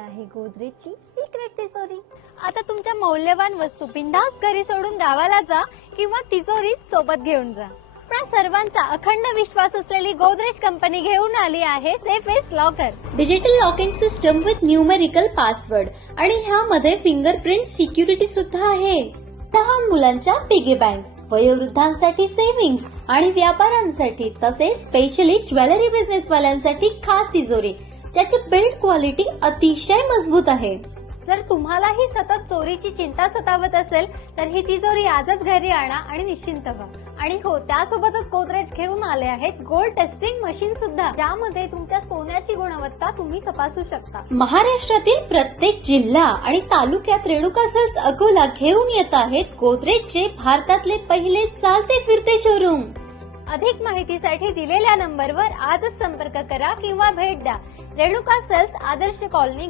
आहे गोदरेजची सिक्रेट तिजोरी। आता तुमच्या मौल्यवान वस्तू बिनधास्त घरी सोडून गावाला जा किंवा तिजोरी सोबत घेऊन जा। आपल्या सर्वांचा अखंड विश्वास असलेली गोदरेज कंपनी घेऊन आली आहे safest lockers, digital locking system with numerical password आणि ह्यामध्ये फिंगरप्रिंट सिक्युरिटी सुद्धा आहे। लहान मुलांच्या पिगी बँक, वयोवृद्धांसाठी सेव्हिंग्स आणि व्यापाऱ्यांसाठी तसेच स्पेशली ज्वेलरी बिझनेस वाल्यांसाठी खास तिजोरी ज्याची बिल्ड क्वालिटी अतिशय मजबूत आहे। जर तुम्हालाही सतत चोरीची चिंता सतावत असेल तर ही तिजोरी आजच घरी आणा आणि निश्चिंत व्हा। आणि हो, त्यासोबतच गोदरेज घेऊन आले आहेत गोल्ड टेस्टिंग मशीन सुद्धा, ज्यामध्ये तुमच्या सोन्याची गुणवत्ता तुम्ही तपासू शकता। महाराष्ट्रातील प्रत्येक जिल्हा आणि तालुक्यात रेणुका सेल्स अकोला घेऊन येत आहेत गोदरेजचे भारतातले पहिले चालते फिरते शोरूम। अधिक माहितीसाठी दिलेल्या नंबरवर आजच संपर्क करा किंवा भेट द्या। रेणुका सेल्स, आदर्श कॉलनी।